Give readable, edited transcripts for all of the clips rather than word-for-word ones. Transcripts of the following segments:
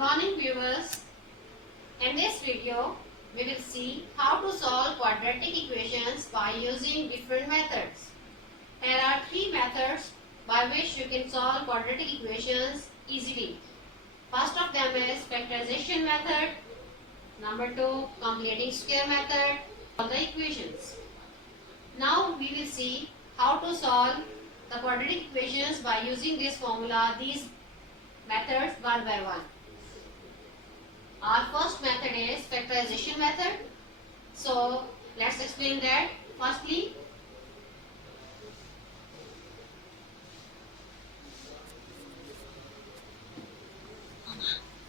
morning viewers. In this video, we will see how to solve quadratic equations by using different methods. Here are three methods by which you can solve quadratic equations easily. First of them is factorization method. Number 2, completing square method for the equations. Now we will see how to solve the quadratic equations by using this formula, these methods one by one. Our first method is factorization method. So let's explain that. Firstly,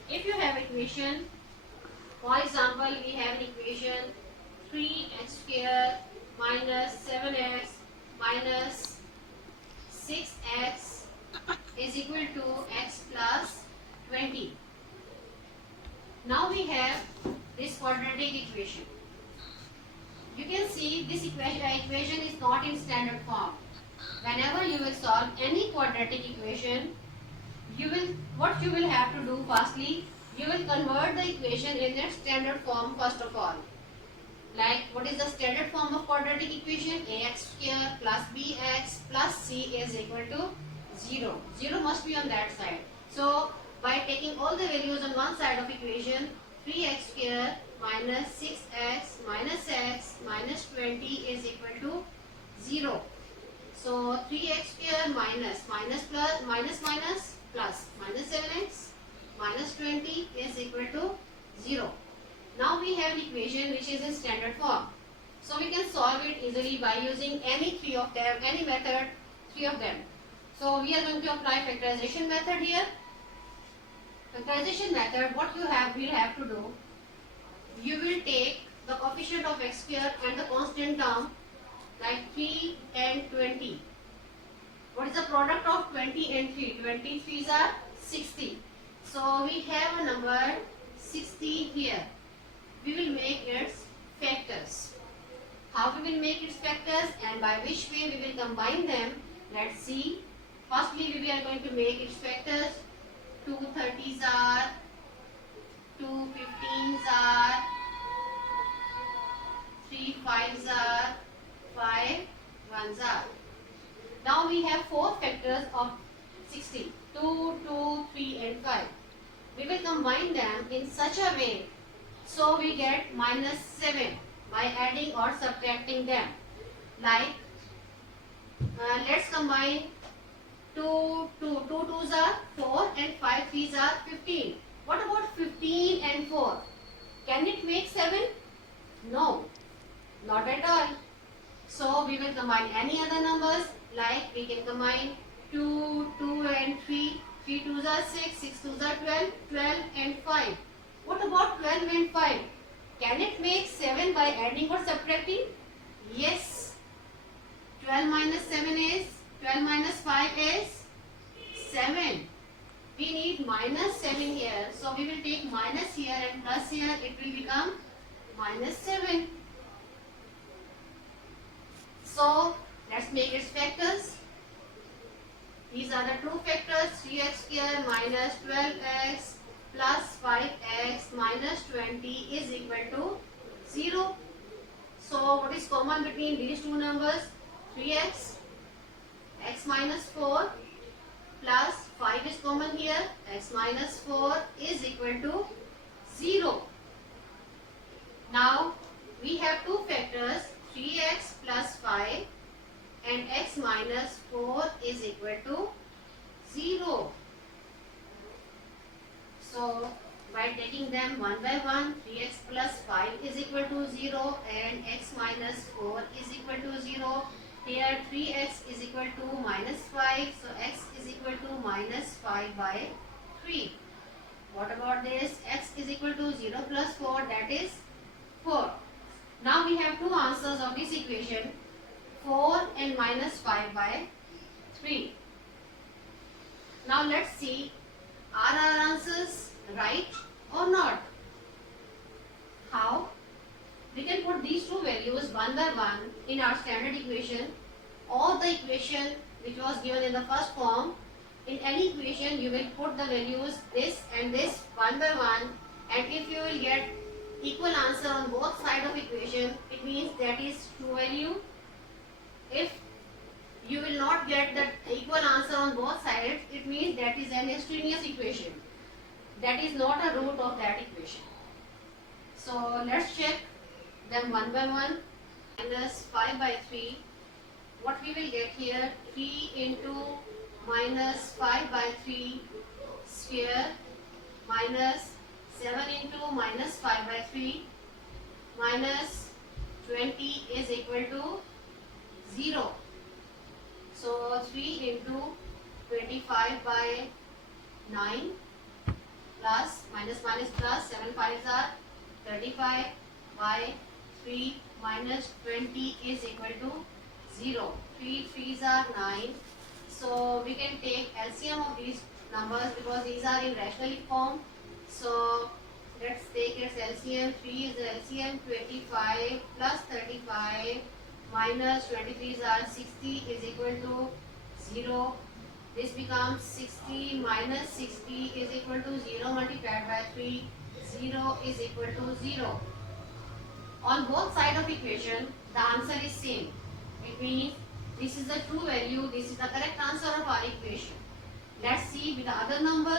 if you have equation, for example, we have an equation 3x square minus 7x minus 6x is equal to x plus 20. Now we have this quadratic equation. You can see this equation is not in standard form. Whenever you will solve any quadratic equation, what you will have to do firstly, you will convert the equation in its standard form first of all. Like, what is the standard form of quadratic equation? Ax square plus bx plus c is equal to 0. 0 must be on that side. So by taking all the values on one side of equation, 3x square minus 6x minus x minus 20 is equal to 0. So 3x square minus plus minus 7x minus 20 is equal to 0. Now we have an equation which is in standard form. So we can solve it easily by using any three of them, any method, three of them. So we are going to apply factorization method here. Factorization method, what you will have to do, you will take the coefficient of x square and the constant term like 3 and 20. What is the product of 20 and 3? 20 3s are 60. So we have a number 60 here. We will make its factors. How we will make its factors and by which way we will combine them? Let's see. Firstly, we are going to make its factors. 2 30s are, 2 15s are, 3 5s are, 5 1s are. Now we have 4 factors of 60. 2, 2, 3 and 5. We will combine them in such a way so we get minus 7 by adding or subtracting them. Like, let's combine 2 2s are 4 and 5 3s are 15. What about 15 and 4? Can it make 7? No, not at all. So we will combine any other numbers, like we can combine 2 and 3. 3 2s are 6, 6 2s are 12, 12 and 5. What about 12 and 5? Can it make 7 by adding or subtracting? Yes. 12 minus 7 is, 12 minus 5 is 7. We need minus 7 here. So we will take minus here and plus here. It will become minus 7. So let's make its factors. These are the true factors. 3x square minus 12x plus 5x minus 20 is equal to 0. So what is common between these two numbers? 3x, x minus 4 plus 5 is common here. X minus 4 is equal to 0. Now we have two factors, 3x plus 5 and x minus 4 is equal to 0. So by taking them one by one, 3x plus 5 is equal to 0 and x minus 4 is equal to 0. Here 3x is equal to minus 5. So x is equal to minus 5 by 3. What about this? X is equal to 0 plus 4, that is 4. Now we have two answers of this equation, 4 and minus 5 by 3. Now let's see, are our answers right or not? How? We can put these two values one by one in our standard equation, or the equation which was given in the first form, In any equation you will put the values this and this one by one, and if you will get equal answer on both sides of equation, it means that is true value. If you will not get the equal answer on both sides, it means that is an extraneous equation, that is not a root of that equation. So let's check them one by one. Minus 5 by 3, what we will get here, 3 into minus 5 by 3 square minus 7 into minus 5 by 3 minus 20 is equal to 0. So 3 into 25 by 9 plus minus minus plus 7 5s are 35 by 3 minus 20 is equal to 0. 3 3s are 9. So we can take LCM of these numbers because these are in rational form. So let's take its LCM. 3 is the LCM, 25 plus 35 minus 23 are 60 is equal to 0. This becomes 60 minus 60 is equal to 0 multiplied by 3. 0 is equal to 0. On both sides of equation, the answer is same. It means this is the true value, this is the correct answer of our equation. Let's see with the other number.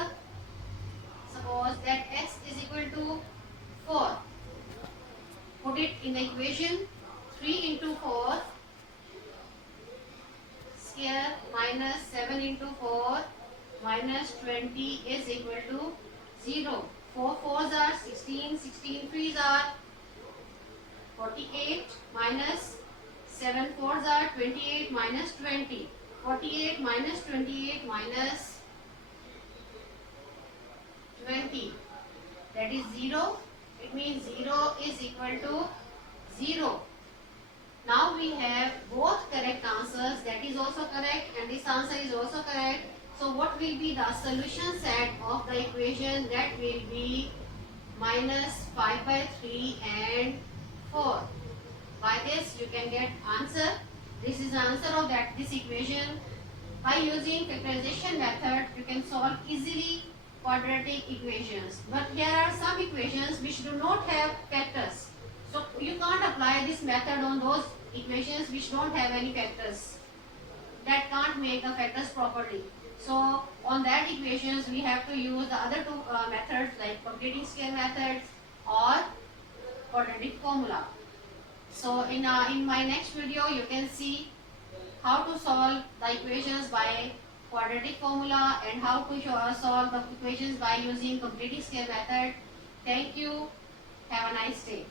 Suppose that x is equal to 4. Put it in the equation. 3 into 4 square minus 7 into 4 minus 20 is equal to 0. 4 4s are 16, 16 3s are 48 minus 7 4s are 28 minus 20. 48 minus 28 minus 20. That is 0. It means 0 is equal to 0. Now we have both correct answers. That is also correct and this answer is also correct. So what will be the solution set of the equation? That will be minus 5 by 3 and 4. By this you can get answer. This is the answer of this equation. By using factorization method you can solve easily quadratic equations. But there are some equations which do not have factors. So you can't apply this method on those equations which don't have any factors. That can't make the factors properly. So on that equations we have to use the other two methods like completing scale methods or quadratic formula. So in my next video you can see how to solve the equations by quadratic formula and how to solve the equations by using completing scale method. Thank you. Have a nice day.